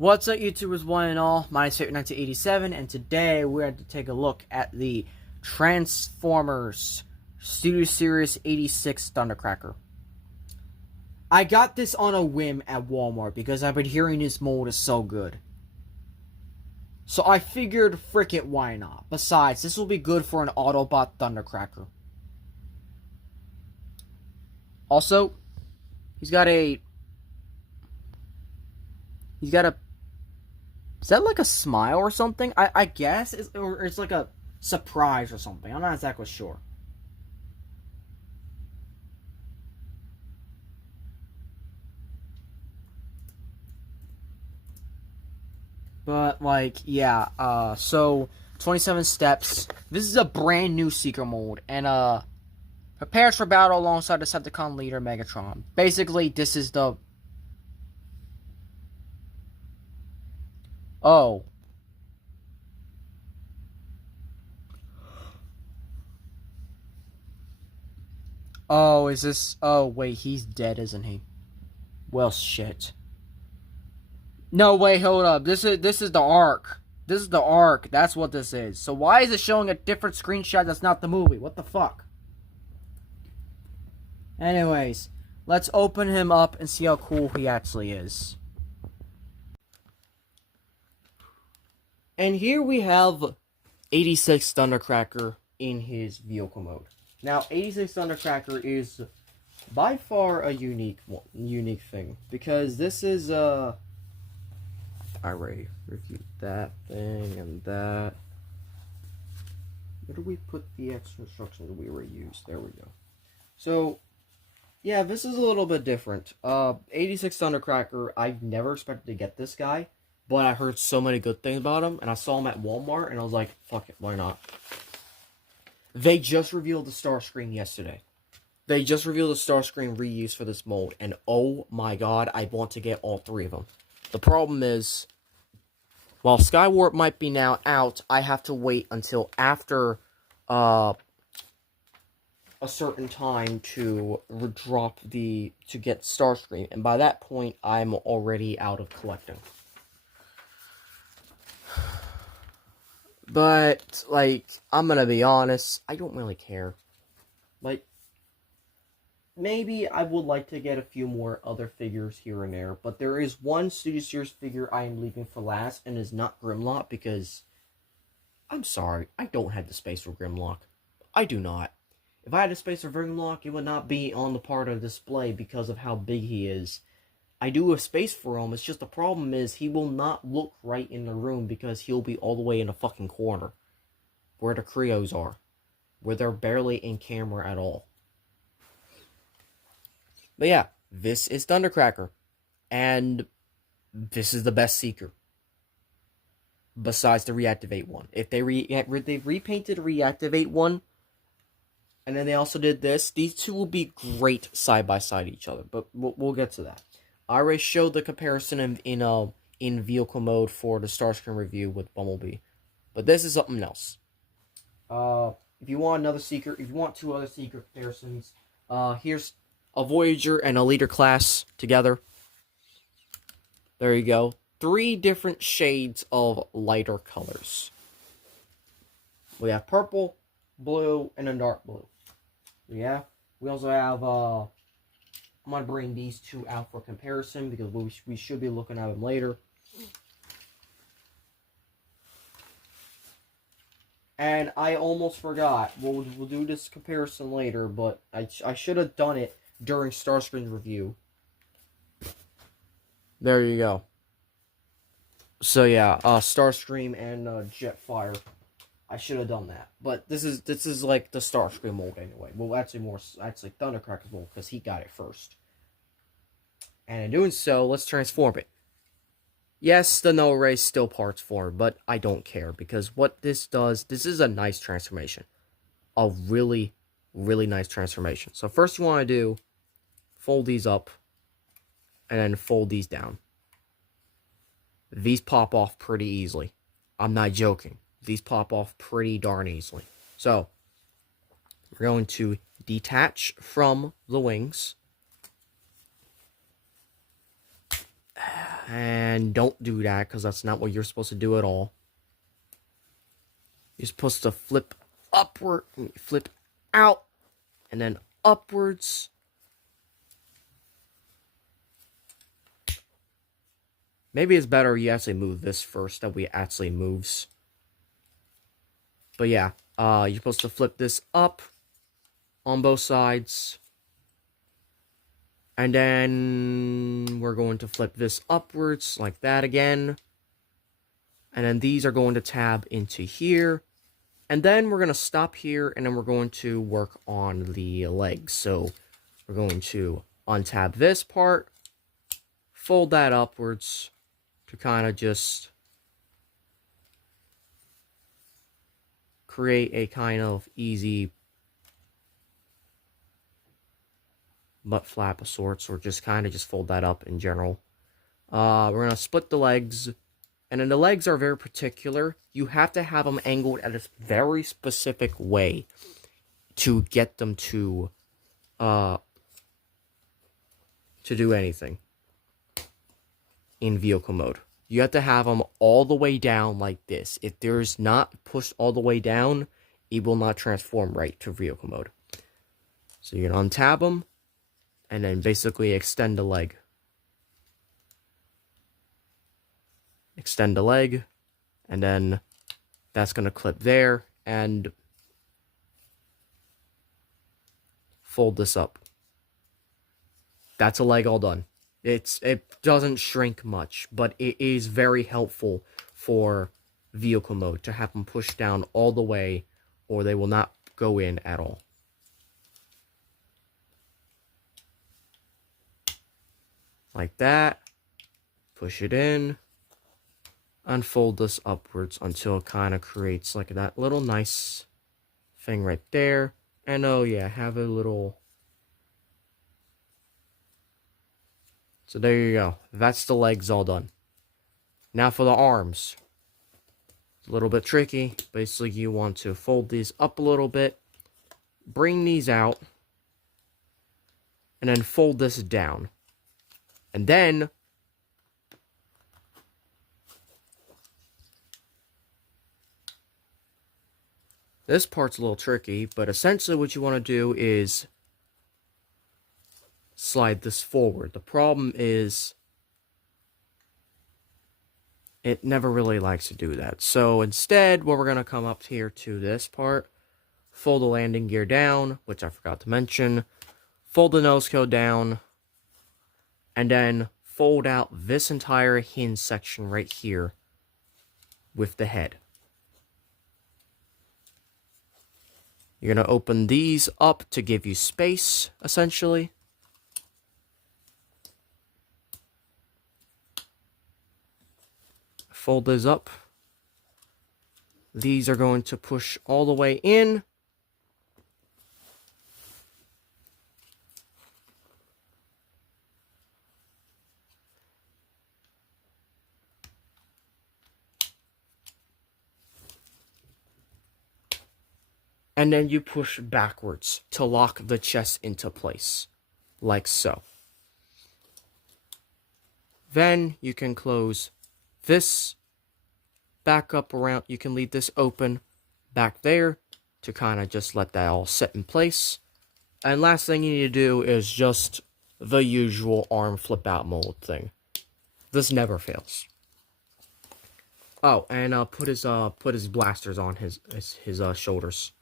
What's up, YouTubers, one and all? My name is Favorite1987, and today we're going to take a look at the Transformers Studio Series 86 Thundercracker. I got this on a whim at Walmart because I've been hearing this mold is so good. So I figured, frick it, why not? Besides, this will be good for an Autobot Thundercracker. Also, he's got a... Is that like a smile or something? I guess. Or it's like a surprise or something. I'm not exactly sure. But, like, yeah. So, 27 steps. This is a brand new Seeker mold. And, prepares for battle alongside Decepticon leader Megatron. Basically, this is the... Oh. Oh, is this... Oh, wait, he's dead, isn't he? Well, shit. No, wait, hold up. This is the Ark. This is the Ark. That's what this is. So why is it showing a different screenshot that's not the movie? What the fuck? Anyways, let's open him up and see how cool he actually is. And here we have 86 Thundercracker in his vehicle mode. Now, 86 Thundercracker is by far a unique thing, because this is I already reviewed that thing and that. Where do we put the extra instructions that we reused? There we go. So, yeah, this is a little bit different. 86 Thundercracker, I've never expected to get this guy. But I heard so many good things about him, and I saw him at Walmart, and I was like, fuck it, why not? They just revealed the Starscream yesterday. They just revealed the Starscream reuse for this mold, and oh my god, I want to get all three of them. The problem is, while Skywarp might be now out, I have to wait until after a certain time to get Starscream, and by that point, I'm already out of collecting. But, like, I'm gonna be honest, I don't really care. Like, maybe I would like to get a few more other figures here and there, but there is one Studio Series figure I am leaving for last, and is not Grimlock, because, I'm sorry, I don't have the space for Grimlock. I do not. If I had the space for Grimlock, it would not be on the part of display because of how big he is. I do have space for him, it's just the problem is he will not look right in the room because he'll be all the way in the fucking corner. Where the Creos are. Where they're barely in camera at all. But yeah, this is Thundercracker. And this is the best Seeker. Besides the Reactivate one. If they repainted a Reactivate one, and then they also did this, these two will be great side by side each other. But we'll get to that. I already showed the comparison in vehicle mode for the Starscream review with Bumblebee. But this is something else. If you want another Seeker, if you want two other Seeker comparisons, here's a Voyager and a Leader class together. There you go. 3 different shades of lighter colors. We have purple, blue, and a dark blue. Yeah. We also have, I'm going to bring these two out for comparison because we should be looking at them later. And I almost forgot. We'll do this comparison later, but I should have done it during Starscream's review. There you go. So yeah, Starscream and Jetfire. I should have done that. But this is like the Starscream mold anyway. Well, actually Thundercracker mold because he got it first. And in doing so, let's transform it. Yes, the null array still parts form, but I don't care because what this does, this is a nice transformation. A really, really nice transformation. So first you want to do, fold these up, and then fold these down. These pop off pretty easily. I'm not joking. These pop off pretty darn easily. So, we're going to detach from the wings. And don't do that, because that's not what you're supposed to do at all. You're supposed to flip upward, flip out, and then upwards. Maybe it's better you actually move this first, that way it actually moves. But yeah, you're supposed to flip this up on both sides. And then we're going to flip this upwards like that again. And then these are going to tab into here. And then we're going to stop here, and then we're going to work on the legs. So we're going to untab this part, fold that upwards to kind of just create a kind of easy butt flap of sorts, or just kind of just fold that up in general. We're going to split the legs. And then the legs are very particular. You have to have them angled at a very specific way to get them to do anything in vehicle mode. You have to have them all the way down like this. If there's not pushed all the way down, it will not transform right to vehicle mode. So you're going to untab them and then basically extend the leg. Extend the leg, and then that's going to clip there, and fold this up. That's a leg all done. It doesn't shrink much, but it is very helpful for vehicle mode to have them pushed down all the way, or they will not go in at all. Like that. Push it in. Unfold this upwards until it kind of creates like that little nice thing right there. And oh yeah, have a little... So there you go. That's the legs all done. Now for the arms. It's a little bit tricky. Basically, you want to fold these up a little bit. Bring these out. And then fold this down. And then... this part's a little tricky, but essentially what you want to do is slide this forward. The problem is it never really likes to do that. So instead, what we're going to come up here to this part, fold the landing gear down, which I forgot to mention, fold the nose cone down, and then fold out this entire hinge section right here with the head. You're going to open these up to give you space, essentially. Fold those up. These are going to push all the way in. And then you push backwards to lock the chest into place, like so. Then you can close this back up around. You can leave this open back there to kind of just let that all set in place. And last thing you need to do is just the usual arm flip out mold thing. This never fails. Oh, and put his blasters on his shoulders.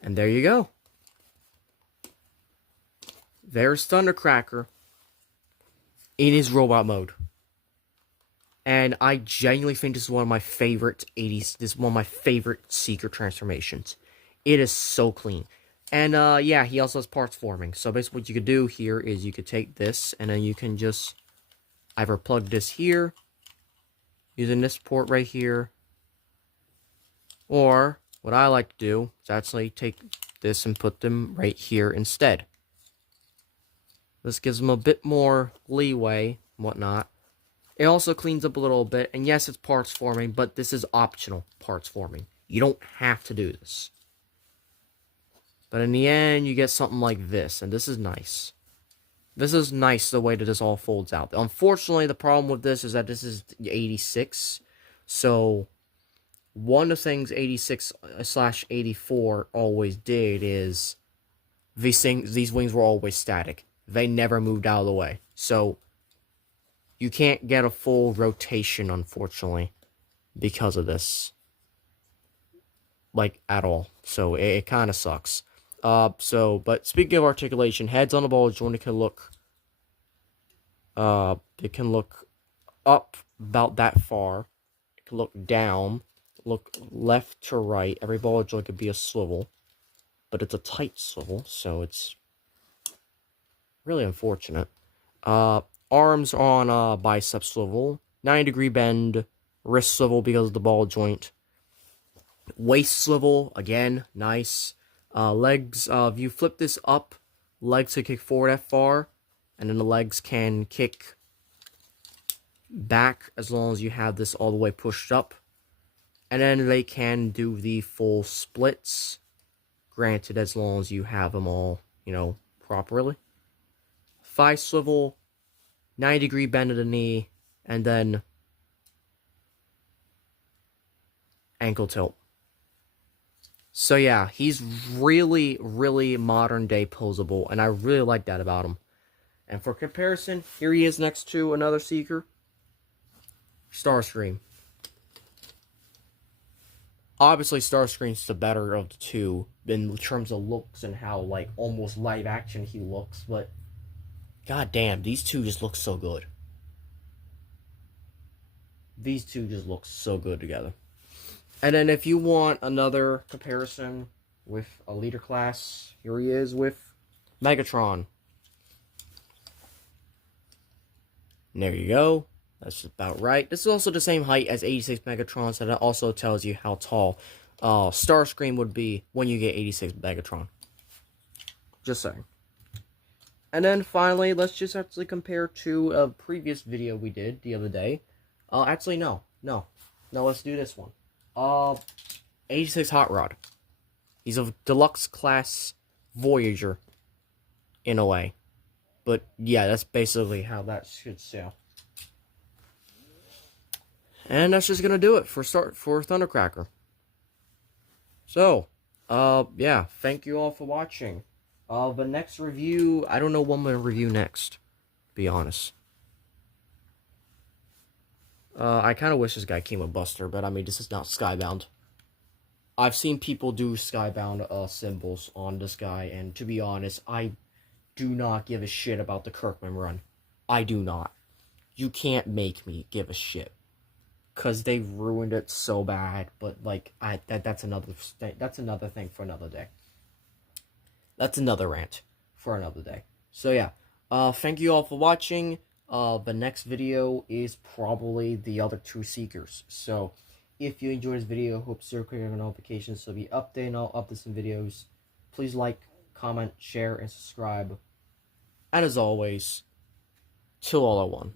And there you go. There's Thundercracker in his robot mode. And I genuinely think this is one of my favorite 80s. This is one of my favorite secret transformations. It is so clean. And yeah, he also has parts forming. So basically what you could do here is you could take this and then you can just either plug this here using this port right here. Or what I like to do is actually take this and put them right here instead. This gives them a bit more leeway and whatnot. It also cleans up a little bit. And yes, it's parts forming, but this is optional parts forming. You don't have to do this. But in the end, you get something like this. And this is nice. This is nice the way that this all folds out. Unfortunately, the problem with this is that this is 86. So, one of the things 86/84 always did is these wings were always static. They never moved out of the way. So, you can't get a full rotation, unfortunately, because of this. Like, at all. So, it kind of sucks. But speaking of articulation, heads on the ball joint, it can look up about that far. It can look down, look left to right. Every ball joint could be a swivel, but it's a tight swivel, so it's really unfortunate. Arms on bicep swivel, 90-degree bend, wrist swivel because of the ball joint. Waist swivel, again, nice. Legs, if you flip this up, legs can kick forward that far, and then the legs can kick back as long as you have this all the way pushed up. And then they can do the full splits, granted, as long as you have them all, properly. Thigh swivel, 90-degree bend of the knee, and then ankle tilt. So yeah, he's really, really modern day posable, and I really like that about him. And for comparison, here he is next to another Seeker, Starscream. Obviously, Starscream's the better of the two in terms of looks and how, like, almost live action he looks, but god damn, these two just look so good. These two just look so good together. And then if you want another comparison with a leader class, here he is with Megatron. And there you go. That's about right. This is also the same height as 86 Megatron, so that also tells you how tall Starscream would be when you get 86 Megatron. Just saying. And then finally, let's just actually compare to a previous video we did the other day. Actually, no, let's do this one. 86 Hot Rod. He's a deluxe class Voyager, in a way. But yeah, that's basically how that should sound. And that's just gonna do it for Thundercracker. So, yeah, thank you all for watching. The next review, I don't know what I'm gonna review next, to be honest. I kind of wish this guy came with Buster, but I mean, this is not Skybound. I've seen people do Skybound symbols on this guy, and to be honest, I do not give a shit about the Kirkman run. I do not. You can't make me give a shit. Because they ruined it so bad, but, like, that's another thing for another day. That's another rant for another day. So, yeah. Thank you all for watching. The next video is probably the other two Seekers. So, if you enjoyed this video, hope to click on notifications so be updated and I'll update some videos. Please like, comment, share, and subscribe. And as always, Til All Are One.